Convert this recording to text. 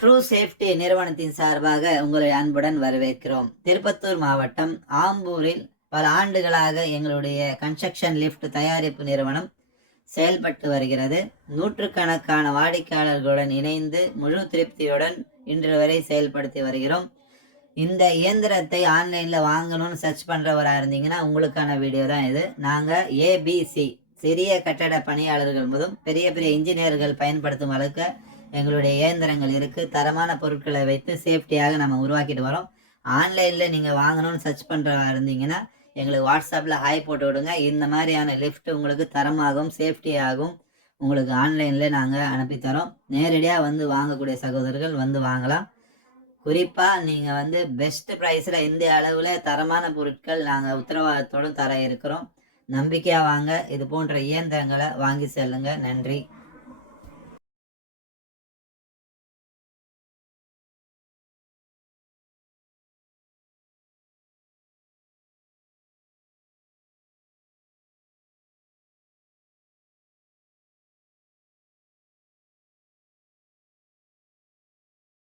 True safety நிறுவனத்தின் சார்பாக உங்களை அன்புடன் வரவேற்கிறோம். திருப்பத்தூர் மாவட்டம் ஆம்பூரில் பல ஆண்டுகளாக எங்களுடைய கன்ஸ்ட்ரக்ஷன் லிஃப்ட் தயாரிப்பு நிறுவனம் செயல்பட்டு வருகிறது. நூற்றுக்கணக்கான வாடிக்கையாளர்களுடன் இணைந்து முழு திருப்தியுடன் இன்று வரை செயல்படுத்தி வருகிறோம். இந்த இயந்திரத்தை ஆன்லைனில் வாங்கணும்னு சர்ச் பண்ணுறவராக இருந்தீங்கன்னா உங்களுக்கான வீடியோ தான் இது. நாங்கள் ஏபிசி சிறிய கட்டட பணியாளர்கள் முதல் பெரிய பெரிய இன்ஜினியர்கள் பயன்படுத்தும் அளவுக்கு எங்களுடைய இயந்திரங்கள் இருக்குது. தரமான பொருட்களை வைத்து சேஃப்டியாக நம்ம உருவாக்கிட்டு வரோம். ஆன்லைனில் நீங்கள் வாங்கணும்னு சர்ச் பண்ணுறவா இருந்தீங்கன்னா எங்களுக்கு வாட்ஸ்அப்பில் ஹாய் போட்டு விடுங்க. இந்த மாதிரியான லிஃப்ட் உங்களுக்கு தரமாகவும் சேஃப்டியாகவும் உங்களுக்கு ஆன்லைனில் நாங்கள் அனுப்பித்தரோம். நேரடியாக வந்து வாங்கக்கூடிய சகோதரர்கள் வந்து வாங்கலாம். குறிப்பாக நீங்கள் வந்து பெஸ்ட் ப்ரைஸில் இந்திய அளவில் தரமான பொருட்கள் நாங்கள் உத்தரவாதத்தோடு தர இருக்கிறோம். நம்பிக்கையாக வாங்க. இது போன்ற இயந்திரங்களை வாங்கி செல்லுங்க. நன்றி.